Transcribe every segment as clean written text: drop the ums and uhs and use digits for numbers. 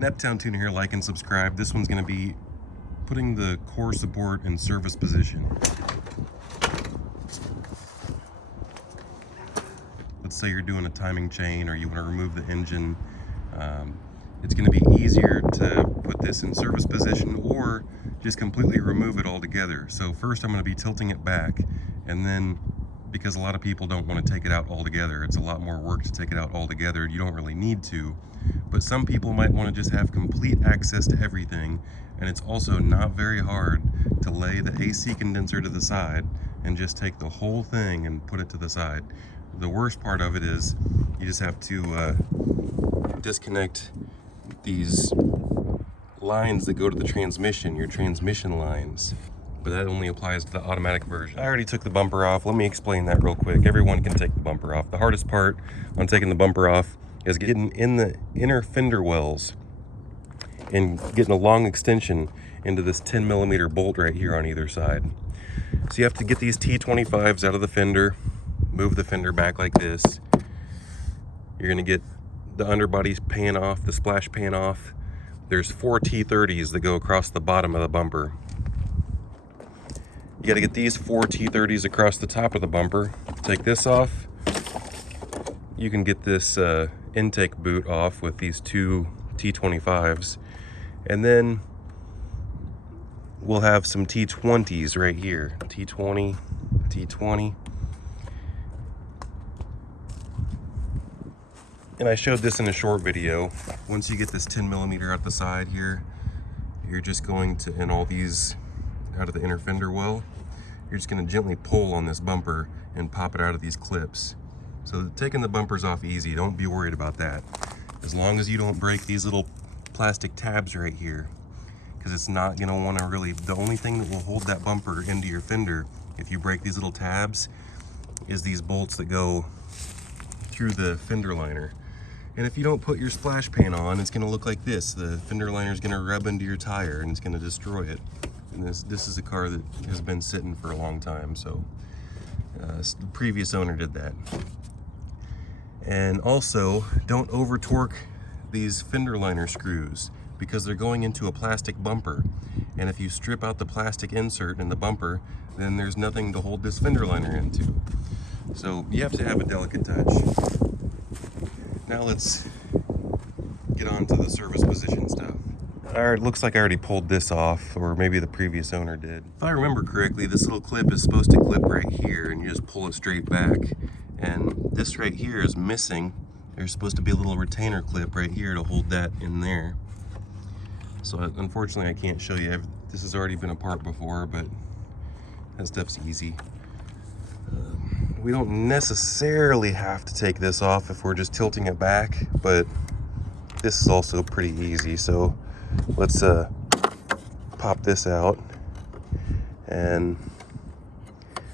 Naptown Tuner here, like and subscribe. This one's going to be putting the core support in service position. Let's say you're doing a timing chain or you want to remove the engine. It's going to be easier to put this in service position or just completely remove it altogether. So first I'm going to be tilting it back, and then because a lot of people don't want to take it out altogether, it's a lot more work to take it out altogether. You don't really need to, but some people might want to just have complete access to everything, and it's also not very hard to lay the AC condenser to the side and just take the whole thing and put it to the side. The worst part of it is you just have to disconnect these lines that go to the transmission, your transmission lines, but that only applies to the automatic version. I already took the bumper off. Let me explain that real quick. Everyone can take the bumper off. The hardest part on taking the bumper off is getting in the inner fender wells and getting a long extension into this 10mm bolt right here on either side. So you have to get these T25s out of the fender, move the fender back like this. You're gonna get the underbody pan off, the splash pan off. There's 4 T30s that go across the bottom of the bumper. You gotta get these 4 T30s across the top of the bumper. Take this off. You can get this intake boot off with these 2 T25s. And then we'll have some T20s right here. T20, T20. And I showed this in a short video. Once you get this 10mm out the side here, you're just going to, and all these out of the inner fender well, you're just going to gently pull on this bumper and pop it out of these clips. So taking the bumpers off easy, don't be worried about that. As long as you don't break these little plastic tabs right here, because it's not going to want to really, the only thing that will hold that bumper into your fender if you break these little tabs is these bolts that go through the fender liner. And if you don't put your splash pan on, it's going to look like this. The fender liner is going to rub into your tire and it's going to destroy it. And this is a car that has been sitting for a long time, so the previous owner did that. And also, don't over torque these fender liner screws because they're going into a plastic bumper. And if you strip out the plastic insert in the bumper, then there's nothing to hold this fender liner into. So you have to have a delicate touch. Now let's get on to the service position stuff. Alright, looks like I already pulled this off, or maybe the previous owner did. If I remember correctly, this little clip is supposed to clip right here, and you just pull it straight back. And this right here is missing. There's supposed to be a little retainer clip right here to hold that in there. So unfortunately I can't show you. This has already been apart before, but that stuff's easy. We don't necessarily have to take this off if we're just tilting it back, but this is also pretty easy. So let's pop this out. And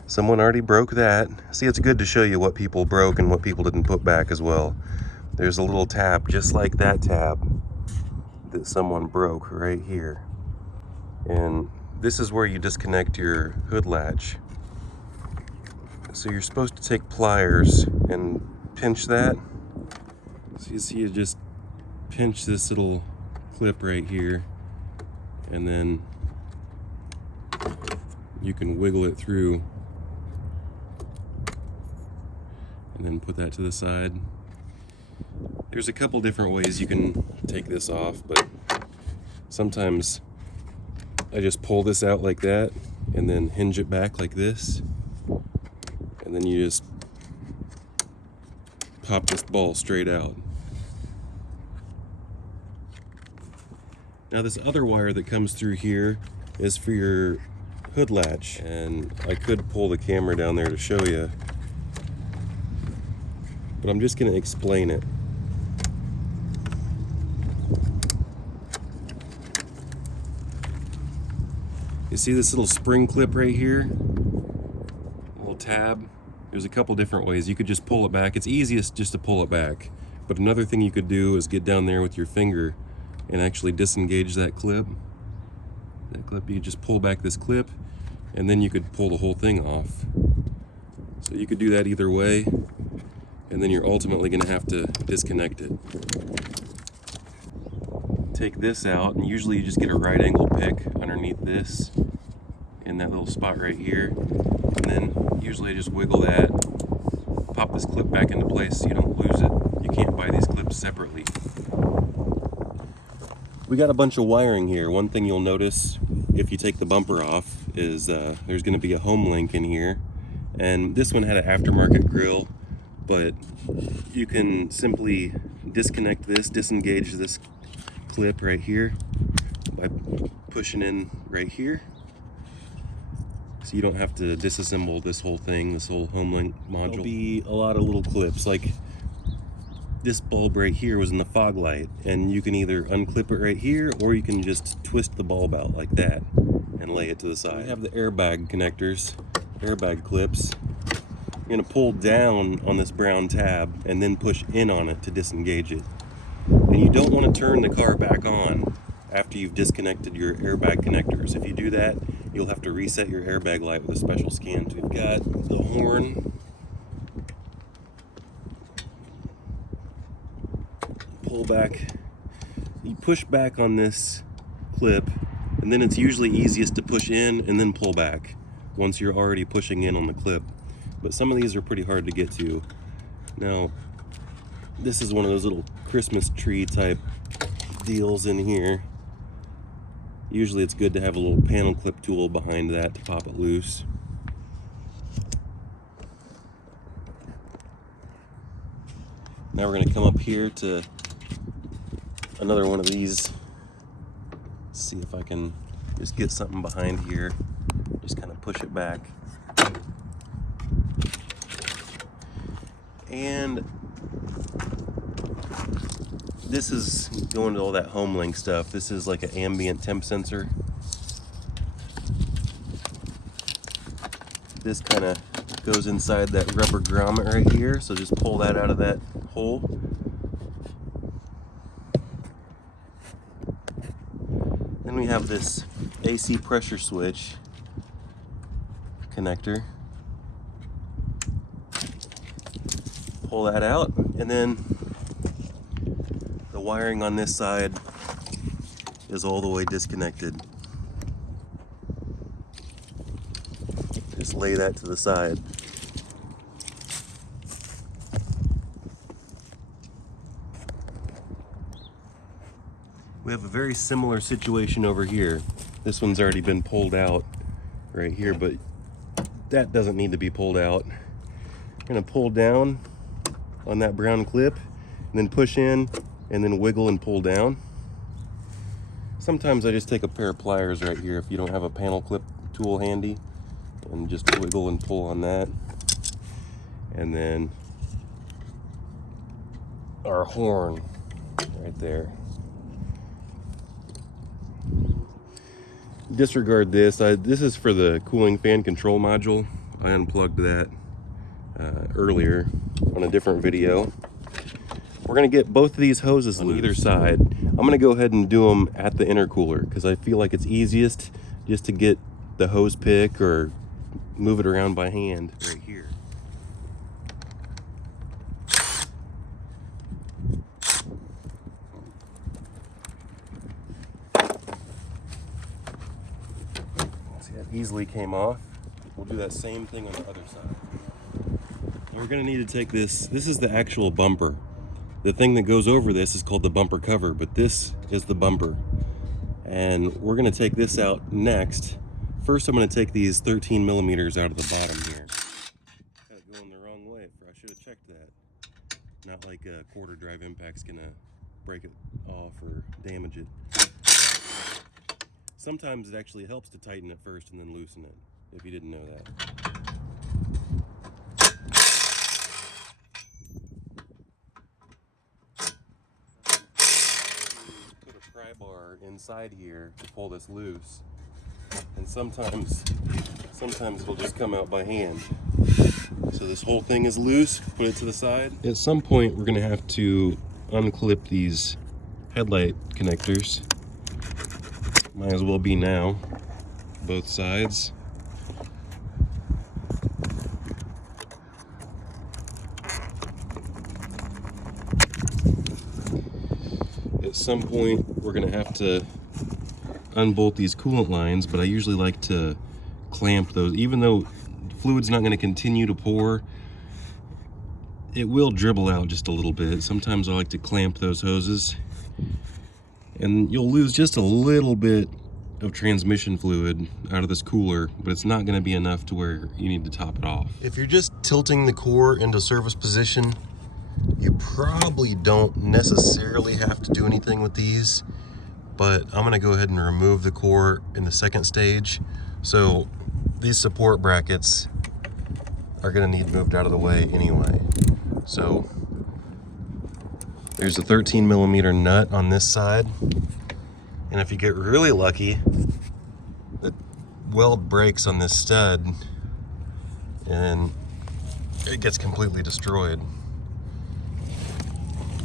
someone already broke that. See, it's good to show you what people broke and what people didn't put back as well. There's a little tab just like that tab that someone broke right here. And this is where you disconnect your hood latch. So you're supposed to take pliers and pinch that. So you see, you just pinch this little clip right here, and then you can wiggle it through and then put that to the side. There's a couple different ways you can take this off, but sometimes I just pull this out like that and then hinge it back like this. And then you just pop this ball straight out. Now this other wire that comes through here is for your hood latch. And I could pull the camera down there to show you, but I'm just going to explain it. You see this little spring clip right here? Little tab. There's a couple different ways. You could just pull it back. It's easiest just to pull it back. But another thing you could do is get down there with your finger and actually disengage that clip. That clip, you just pull back this clip, and then you could pull the whole thing off. So you could do that either way, and then you're ultimately going to have to disconnect it. take this out, and usually you just get a right angle pick underneath this in that little spot right here, and then usually I just wiggle that, pop this clip back into place so you don't lose it. You can't buy these clips separately. We got a bunch of wiring here. One thing you'll notice if you take the bumper off is there's going to be a home link in here, and this one had an aftermarket grill, but you can simply disconnect this, disengage this clip right here by pushing in right here, so you don't have to disassemble this whole thing, this whole home link module. There'll be a lot of little clips, like this bulb right here was in the fog light, and you can either unclip it right here or you can just twist the bulb out like that and lay it to the side. We have the airbag connectors, airbag clips. You're going to pull down on this brown tab and then push in on it to disengage it. And you don't want to turn the car back on after you've disconnected your airbag connectors. If you do that, you'll have to reset your airbag light with a special scan. So we've got the horn. Pull back. You push back on this clip, and then it's usually easiest to push in and then pull back once you're already pushing in on the clip. But some of these are pretty hard to get to. Now, this is one of those little Christmas tree type deals in here. Usually it's good to have a little panel clip tool behind that to pop it loose. Now we're going to come up here to another one of these. See if I can just get something behind here. Just kind of push it back. And this is going to all that home link stuff. This is like an ambient temp sensor. This kind of goes inside that rubber grommet right here, so just pull that out of that hole. Then we have this AC pressure switch connector. Pull that out, and then the wiring on this side is all the way disconnected. Just lay that to the side. We have a very similar situation over here. This one's already been pulled out right here, but that doesn't need to be pulled out. I'm gonna pull down on that brown clip and then push in and then wiggle and pull down. Sometimes I just take a pair of pliers right here if you don't have a panel clip tool handy, and just wiggle and pull on that. And then our horn right there. Disregard this. This is for the cooling fan control module. I unplugged that earlier on a different video. We're going to get both of these hoses on either side. I'm going to go ahead and do them at the intercooler because I feel like it's easiest just to get the hose pick or move it around by hand right here. See, that easily came off. We'll do that same thing on the other side. And we're going to need to take this. This is the actual bumper. The thing that goes over this is called the bumper cover, but this is the bumper. And we're going to take this out next. First, I'm going to take these 13 millimeters out of the bottom here. Kind of going the wrong way. I should have checked that. Not like a quarter drive impact's going to break it off or damage it. Sometimes it actually helps to tighten it first and then loosen it, if you didn't know that. Put a pry bar inside here to pull this loose. And sometimes it'll just come out by hand. So this whole thing is loose, put it to the side. At some point we're gonna have to unclip these headlight connectors. Might as well be now, both sides. At some point we're gonna have to unbolt these coolant lines, but I usually like to clamp those. Even though fluid's not gonna continue to pour, it will dribble out just a little bit. Sometimes I like to clamp those hoses, and you'll lose just a little bit of transmission fluid out of this cooler, but it's not gonna be enough to where you need to top it off. If you're just tilting the core into service position, you probably don't necessarily have to do anything with these, but I'm gonna go ahead and remove the core in the second stage. So these support brackets are gonna need moved out of the way anyway. So there's a 13mm nut on this side, and if you get really lucky, the weld breaks on this stud and it gets completely destroyed.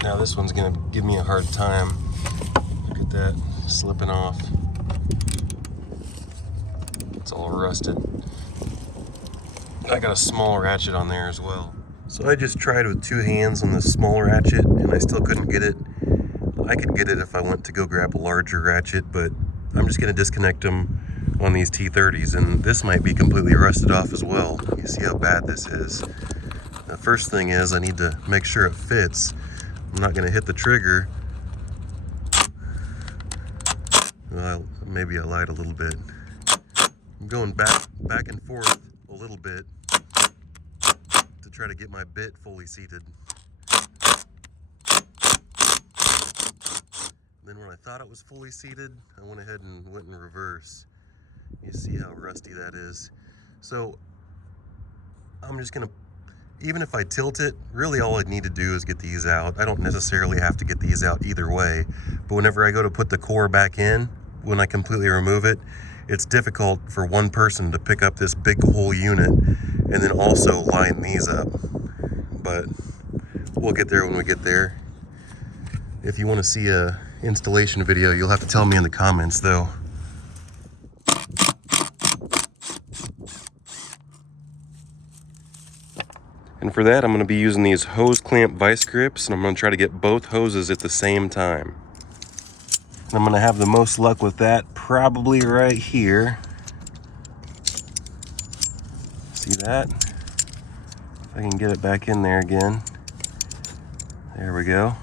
Now this one's gonna give me a hard time. Look at that slipping off. It's all rusted. I got a small ratchet on there as well. So I just tried with 2 hands on the small ratchet and I still couldn't get it. I could get it if I went to go grab a larger ratchet, but I'm just gonna disconnect them on these T30s, and this might be completely rusted off as well. You see how bad this is. The first thing is I need to make sure it fits. I'm not gonna hit the trigger. Well, maybe I lied a little bit. I'm going back and forth a little bit to try to get my bit fully seated. Then when I thought it was fully seated, I went ahead and went in reverse. You see how rusty that is. So I'm just gonna, even if I tilt it, really all I need to do is get these out. I don't necessarily have to get these out either way, but whenever I go to put the core back in, when I completely remove it, it's difficult for one person to pick up this big whole unit and then also line these up. But we'll get there when we get there. If you want to see a installation video, you'll have to tell me in the comments though. And for that, I'm going to be using these hose clamp vice grips, and I'm going to try to get both hoses at the same time. And I'm going to have the most luck with that probably right here. See that? If I can get it back in there again. There we go.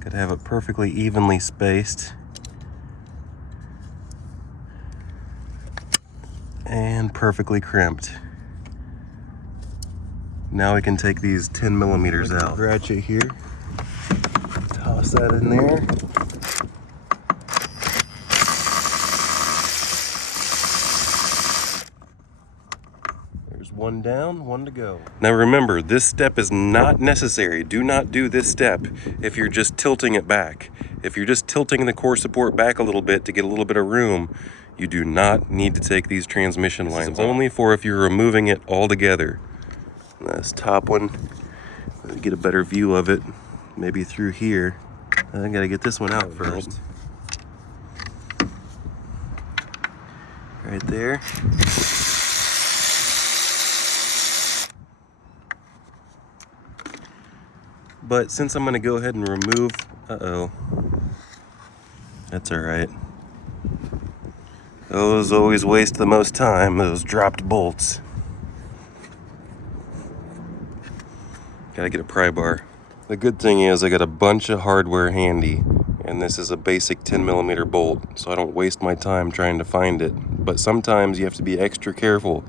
Gotta have it perfectly evenly spaced. And perfectly crimped. Now we can take these 10mm out. Ratchet here. Toss that in there. There's one down, one to go. Now remember, this step is not necessary. Do not do this step if you're just tilting it back. If you're just tilting the core support back a little bit to get a little bit of room, you do not need to take these transmission lines. Only for if you're removing it altogether. This top one, get a better view of it, maybe through here. I gotta get this one out first. Right there. But since I'm gonna go ahead and remove, that's all right. Those always waste the most time, those dropped bolts. Gotta get a pry bar. The good thing is I got a bunch of hardware handy, and this is a basic 10mm bolt, so I don't waste my time trying to find it. But sometimes you have to be extra careful.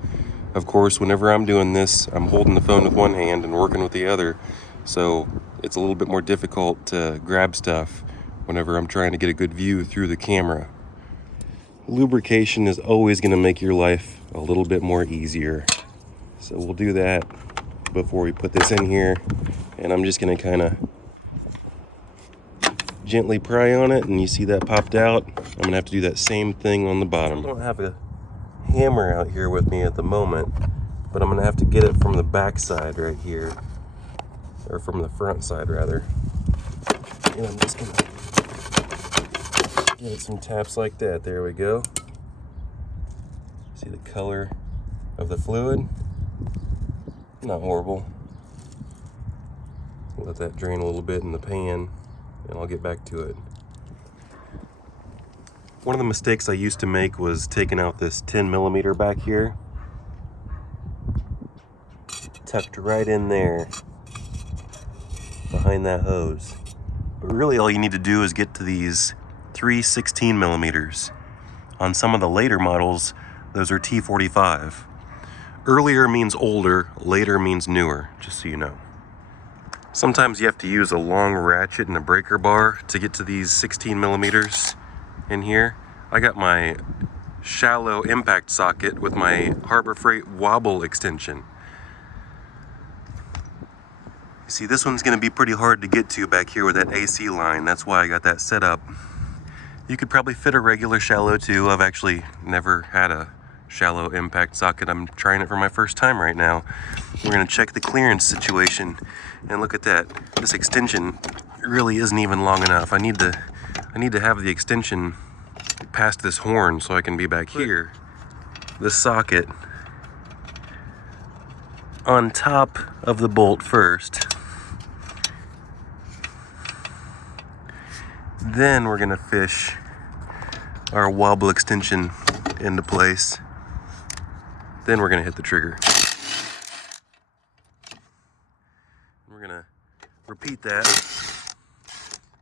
Of course, whenever I'm doing this, I'm holding the phone with one hand and working with the other, so it's a little bit more difficult to grab stuff whenever I'm trying to get a good view through the camera. Lubrication is always going to make your life a little bit more easier. So we'll do that before we put this in here, and I'm just going to kind of gently pry on it, and you see that popped out. I'm going to have to do that same thing on the bottom. I don't have a hammer out here with me at the moment, but I'm going to have to get it from the back side right here, or from the front side rather. And I'm just going to give it some taps like that. There we go. See the color of the fluid? Not horrible. Let that drain a little bit in the pan. and I'll get back to it. One of the mistakes I used to make was taking out this 10mm back here. Tucked right in there behind that hose. But really all you need to do is get to these 3 16mm. On some of the later models, those are T45. Earlier means older, later means newer, just so you know. Sometimes you have to use a long ratchet and a breaker bar to get to these 16mm in here. I got my shallow impact socket with my Harbor Freight wobble extension. You see, this one's going to be pretty hard to get to back here with that AC line. That's why I got that set up. You could probably fit a regular shallow too. I've actually never had a shallow impact socket. I'm trying it for my first time right now. We're going to check the clearance situation, and look at that. This extension really isn't even long enough. I need to have the extension past this horn so I can be back here. The socket on top of the bolt first. Then we're gonna fish our wobble extension into place. Then we're gonna hit the trigger. We're gonna repeat that.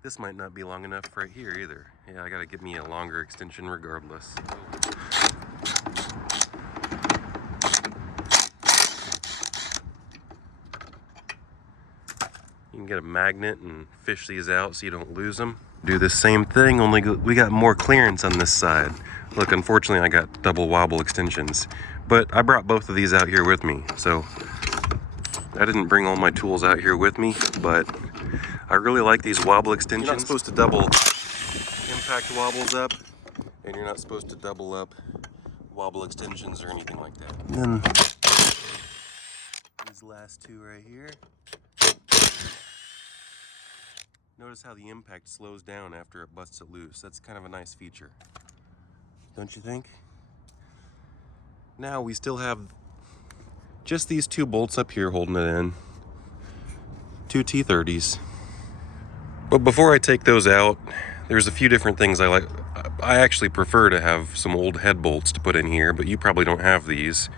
This might not be long enough right here either. Yeah, I gotta get me a longer extension regardless. You can get a magnet and fish these out so you don't lose them. Do the same thing, only we got more clearance on this side. Look, unfortunately I got double wobble extensions, but I brought both of these out here with me. So I didn't bring all my tools out here with me, but I really like these wobble extensions. You're not supposed to double impact wobbles up, and you're not supposed to double up wobble extensions or anything like that. And then these last two right here. Notice how the impact slows down after it busts it loose. That's kind of a nice feature, don't you think? Now we still have just these two bolts up here holding it in. Two T30s. But before I take those out, there's a few different things I like. I actually prefer to have some old head bolts to put in here, but you probably don't have these.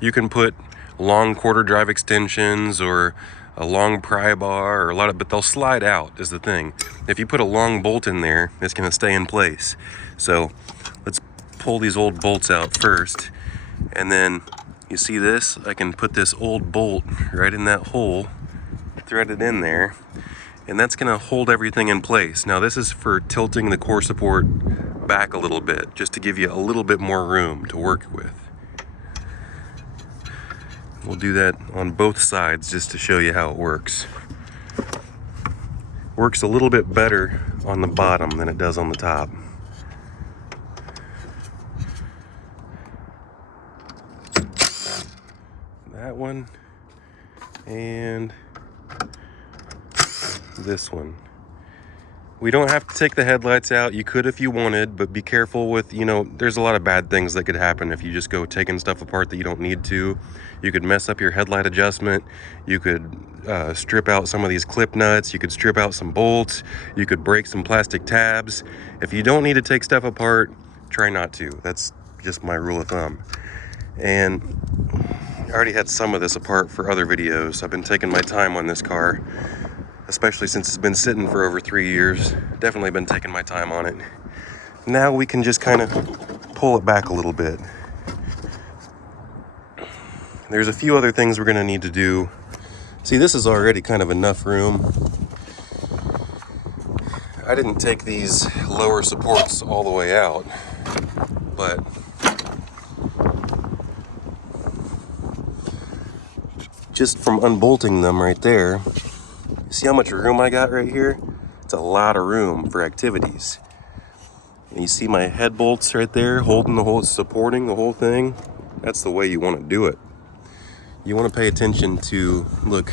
You can put long quarter drive extensions or a long pry bar or but they'll slide out is the thing. If you put a long bolt in there, it's going to stay in place. So let's pull these old bolts out first, and then you see this? I can put this old bolt right in that hole, thread it in there, and that's going to hold everything in place. Now this is for tilting the core support back a little bit, just to give you a little bit more room to work with. We'll do that on both sides just to show you how it works. Works a little bit better on the bottom than it does on the top. That one and this one. We don't have to take the headlights out. You could if you wanted, but be careful with, there's a lot of bad things that could happen if you just go taking stuff apart that you don't need to. You could mess up your headlight adjustment. You could strip out some of these clip nuts. You could strip out some bolts. You could break some plastic tabs. If you don't need to take stuff apart, try not to. That's just my rule of thumb. And I already had some of this apart for other videos. I've been taking my time on this car, especially since it's been sitting for over 3 years. Definitely been taking my time on it. Now we can just kind of pull it back a little bit. There's a few other things we're going to need to do. See, this is already kind of enough room. I didn't take these lower supports all the way out, but just from unbolting them right there, see how much room I got right here? It's a lot of room for activities. And you see my head bolts right there holding the whole, supporting the whole thing? That's the way you want to do it. You want to pay attention to, look,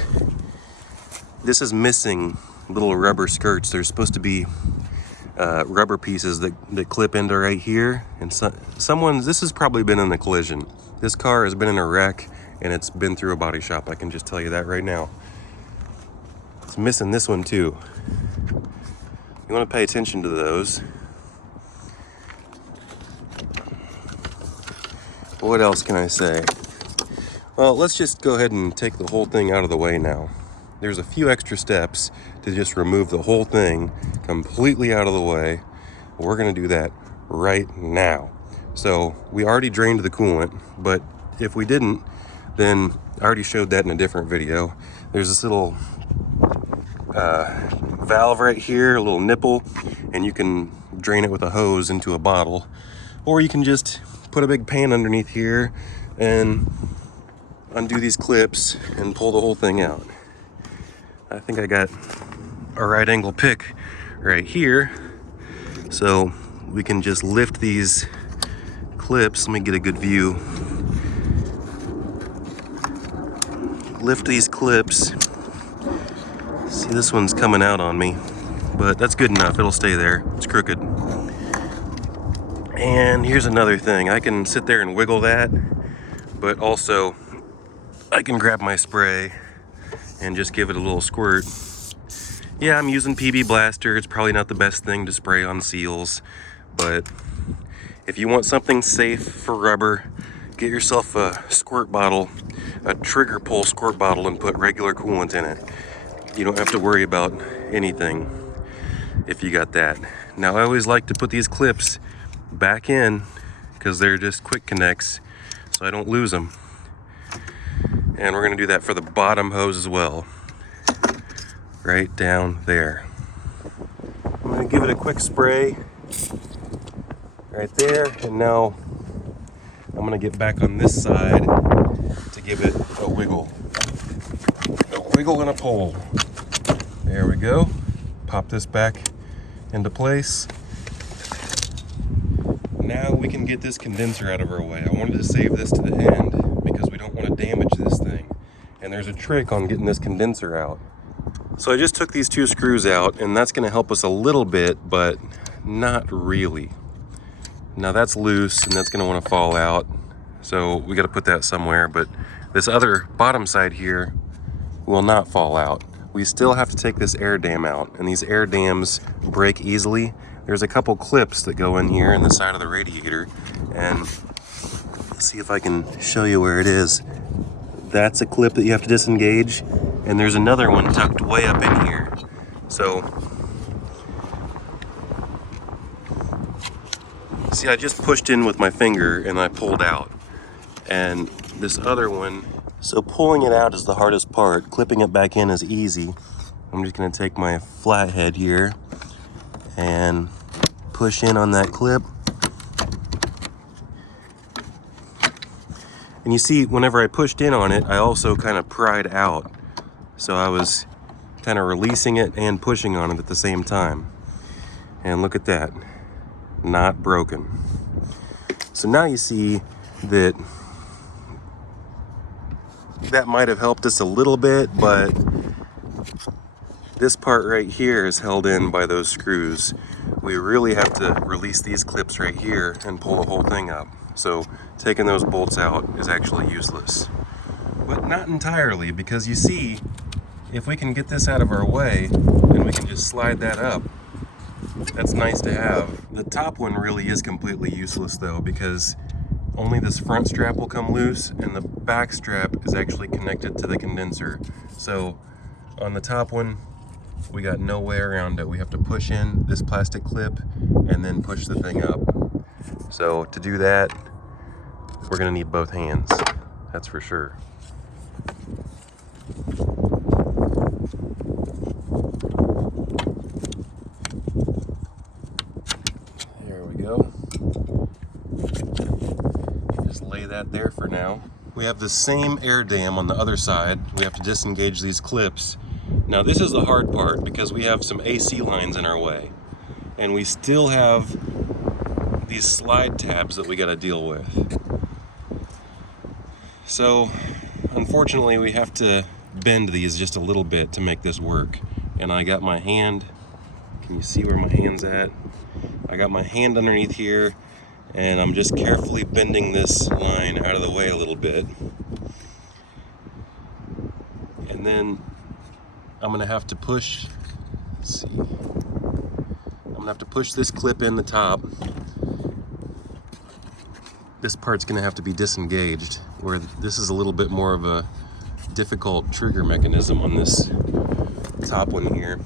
this is missing little rubber skirts. There's supposed to be rubber pieces that clip into right here. And this has probably been in a collision. This car has been in a wreck and it's been through a body shop. I can just tell you that right now. It's missing this one too. You want to pay attention to those. What else can I say? Well, let's just go ahead and take the whole thing out of the way now. There's a few extra steps to just remove the whole thing completely out of the way. We're going to do that right now. So we already drained the coolant, but if we didn't, then I already showed that in a different video. There's this little valve right here, a little nipple, and you can drain it with a hose into a bottle, or you can just put a big pan underneath here and undo these clips and pull the whole thing out. I think I got a right angle pick right here, so we can just lift these clips. Let me get a good view. Lift these clips. See, this one's coming out on me, but that's good enough. It'll stay there. It's crooked. And here's another thing. I can sit there and wiggle that, but also I can grab my spray and just give it a little squirt. Yeah, I'm using PB Blaster. It's probably not the best thing to spray on seals, but if you want something safe for rubber, get yourself a squirt bottle, a trigger pull squirt bottle, and put regular coolant in it. You don't have to worry about anything if you got that. Now, I always like to put these clips back in because they're just quick connects, so I don't lose them. And we're going to do that for the bottom hose as well. Right down there. I'm going to give it a quick spray right there, and now I'm going to get back on this side to give it a wiggle. A wiggle and a pull. There we go. Pop this back into place. Now we can get this condenser out of our way. I wanted to save this to the end because we don't want to damage this thing. And there's a trick on getting this condenser out. So I just took these two screws out, and that's going to help us a little bit, but not really. Now that's loose, and that's going to want to fall out. So we got to put that somewhere, but this other bottom side here will not fall out. We still have to take this air dam out, and these air dams break easily. There's a couple clips that go in here in the side of the radiator, and let's see if I can show you where it is. That's a clip that you have to disengage, and there's another one tucked way up in here. So, see, I just pushed in with my finger and I pulled out. And this other one, so pulling it out is the hardest part. Clipping it back in is easy. I'm just gonna take my flathead here and push in on that clip. And you see, whenever I pushed in on it, I also kind of pried out. So I was kind of releasing it and pushing on it at the same time. And look at that, not broken. So now you see that that might have helped us a little bit, but this part right here is held in by those screws. We really have to release these clips right here and pull the whole thing up. So taking those bolts out is actually useless. But not entirely, because you see, if we can get this out of our way and we can just slide that up, that's nice to have. The top one really is completely useless though, because only this front strap will come loose and the back strap is actually connected to the condenser. So on the top one, we got no way around it. We have to push in this plastic clip and then push the thing up. So to do that, we're gonna need both hands, that's for sure. There we go. Just lay that there for now. We have the same air dam on the other side. We have to disengage these clips. Now this is the hard part because we have some AC lines in our way. And we still have these slide tabs that we gotta deal with. So, unfortunately, we have to bend these just a little bit to make this work. And I got my hand, can you see where my hand's at? I got my hand underneath here, and I'm just carefully bending this line out of the way a little bit. And then I'm gonna have to push, let's see. have to push this clip in the top. This part's gonna have to be disengaged, where this is a little bit more of a difficult trigger mechanism on this top one here.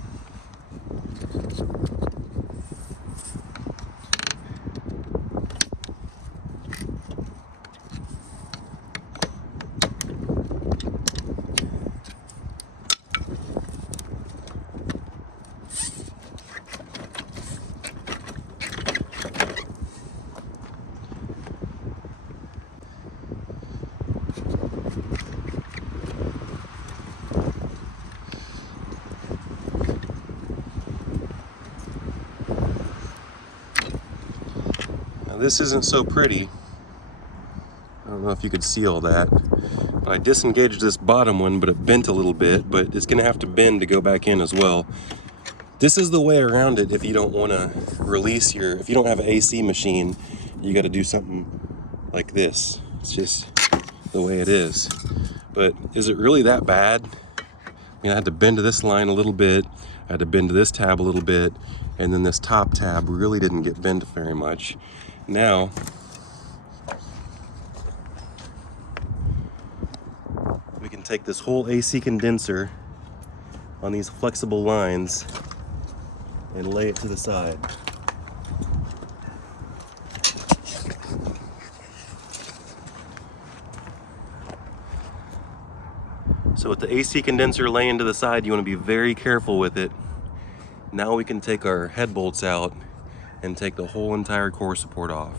This isn't so pretty. I don't know if you could see all that. But I disengaged this bottom one, but it bent a little bit, but it's gonna have to bend to go back in as well. This is the way around it if you don't wanna release if you don't have an AC machine, you gotta do something like this. It's just the way it is. But is it really that bad? I mean, I had to bend to this line a little bit, I had to bend to this tab a little bit, and then this top tab really didn't get bent very much. Now, we can take this whole AC condenser on these flexible lines and lay it to the side. So with the AC condenser laying to the side, you want to be very careful with it. Now we can take our head bolts out and take the whole entire core support off.